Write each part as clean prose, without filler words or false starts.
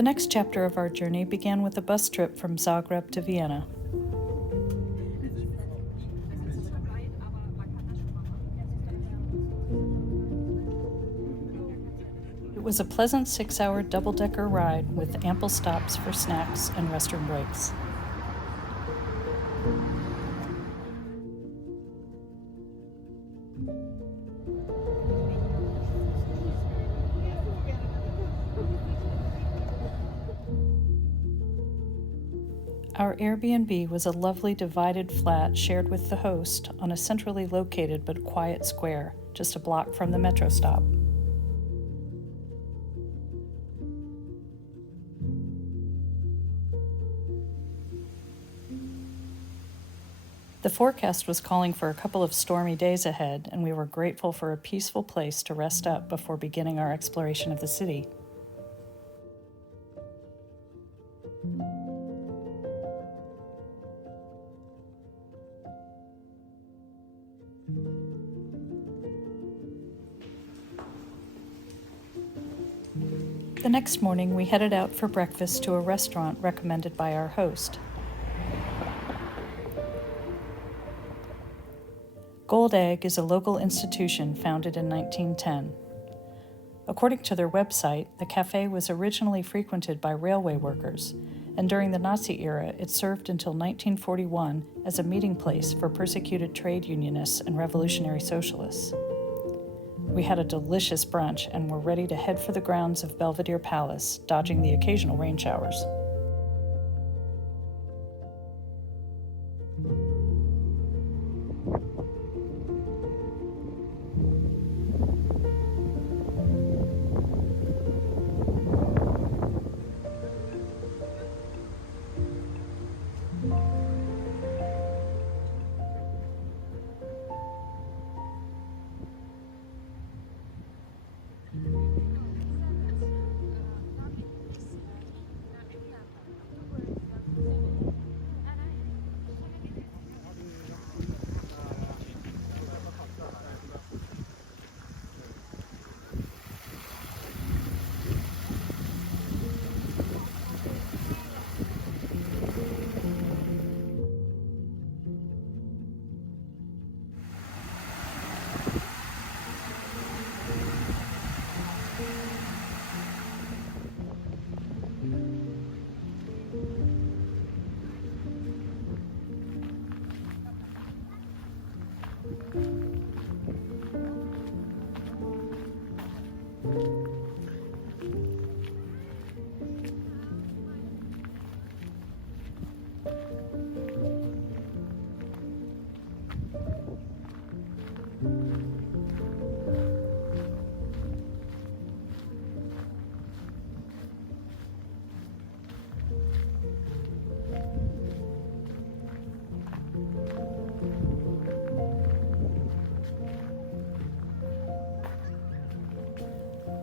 The next chapter of our journey began with a bus trip from Zagreb to Vienna. It was a pleasant 6-hour double-decker ride with ample stops for snacks and restroom breaks. Our Airbnb was a lovely divided flat shared with the host on a centrally located but quiet square, just a block from the metro stop. The forecast was calling for a couple of stormy days ahead, and we were grateful for a peaceful place to rest up before beginning our exploration of the city. The next morning, we headed out for breakfast to a restaurant recommended by our host. Gold Egg is a local institution founded in 1910. According to their website, the cafe was originally frequented by railway workers, and during the Nazi era, it served until 1941 as a meeting place for persecuted trade unionists and revolutionary socialists. We had a delicious brunch and were ready to head for the grounds of Belvedere Palace, dodging the occasional rain showers.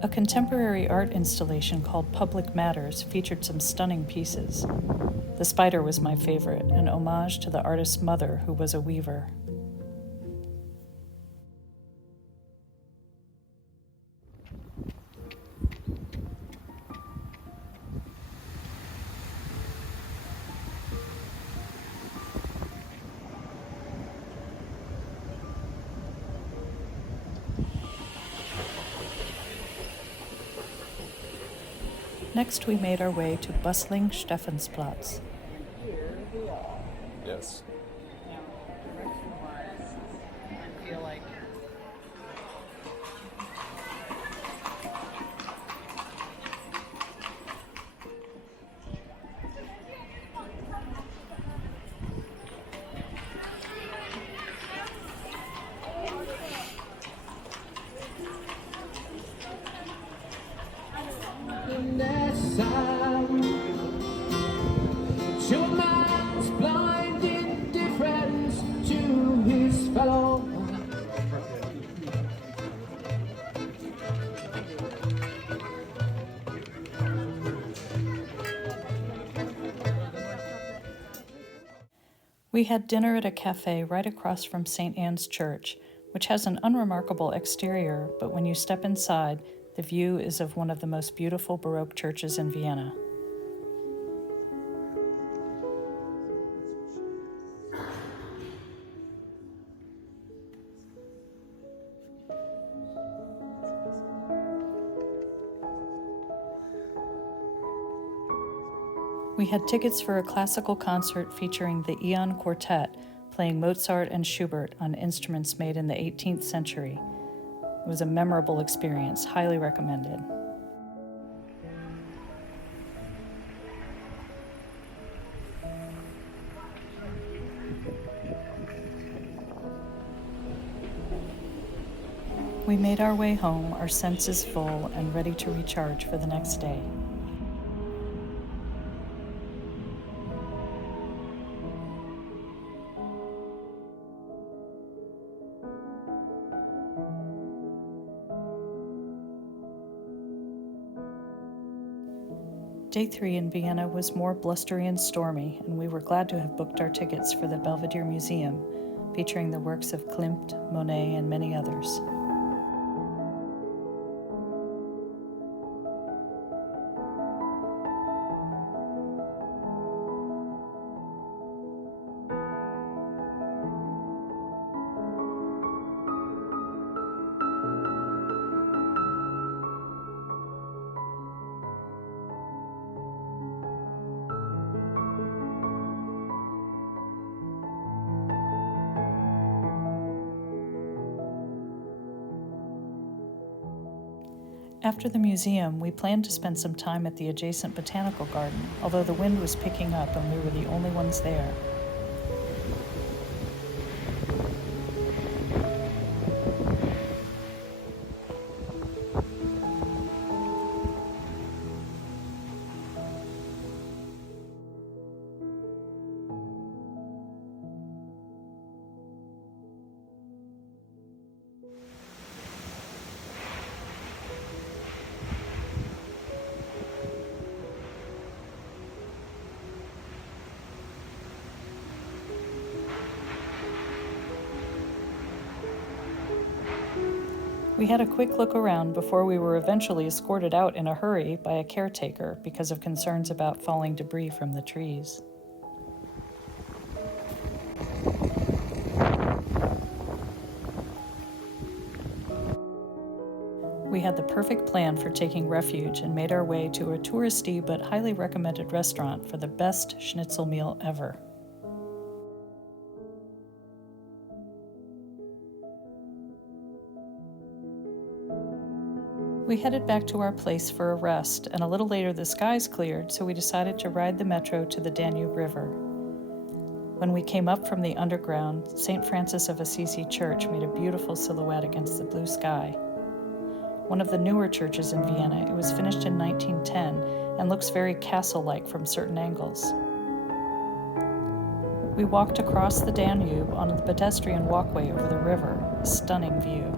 A contemporary art installation called Public Matters featured some stunning pieces. The spider was my favorite, an homage to the artist's mother, who was a weaver. Next, we made our way to bustling Stephansplatz. Yes. I feel like Your man's blind indifference to his fellow. we had dinner at a cafe right across from St. Anne's Church, which has an unremarkable exterior, but when you step inside, the view is of one of the most beautiful Baroque churches in Vienna. We had tickets for a classical concert featuring the Eon Quartet playing Mozart and Schubert on instruments made in the 18th century. It was a memorable experience, highly recommended. We made our way home, our senses full and ready to recharge for the next day. Day 3 in Vienna was more blustery and stormy, and we were glad to have booked our tickets for the Belvedere Museum, featuring the works of Klimt, Monet, and many others. After the museum, we planned to spend some time at the adjacent botanical garden, although the wind was picking up and we were the only ones there. We had a quick look around before we were eventually escorted out in a hurry by a caretaker because of concerns about falling debris from the trees. We had the perfect plan for taking refuge and made our way to a touristy but highly recommended restaurant for the best schnitzel meal ever. We headed back to our place for a rest, and a little later the skies cleared, so we decided to ride the metro to the Danube River. When we came up from the underground, St. Francis of Assisi Church made a beautiful silhouette against the blue sky. One of the newer churches in Vienna, it was finished in 1910 and looks very castle-like from certain angles. We walked across the Danube on the pedestrian walkway over the river, a stunning view.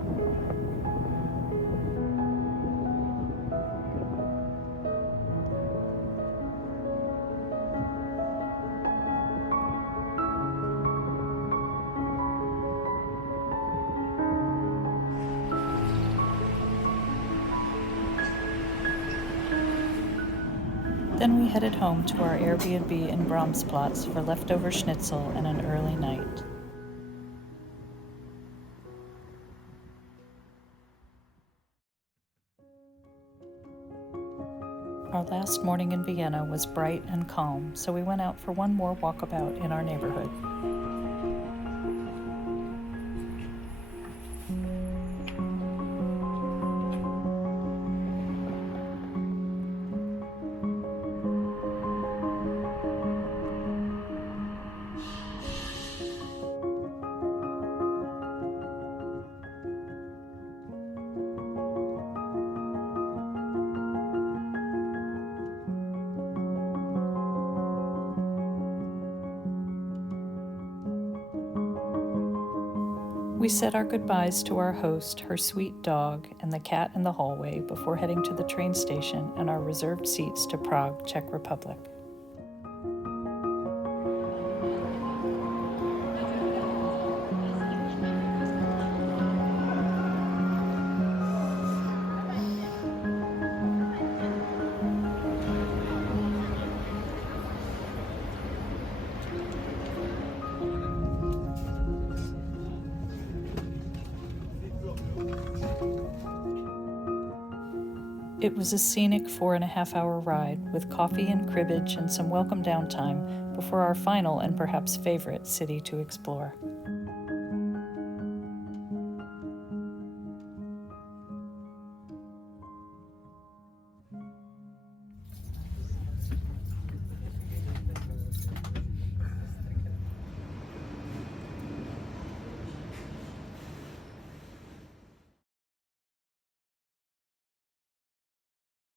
Then we headed home to our Airbnb in Brahmsplatz for leftover schnitzel and an early night. Our last morning in Vienna was bright and calm, so we went out for one more walkabout in our neighborhood. We said our goodbyes to our host, her sweet dog, and the cat in the hallway before heading to the train station and our reserved seats to Prague, Czech Republic. It was a scenic 4.5-hour ride with coffee and cribbage and some welcome downtime before our final and perhaps favorite city to explore.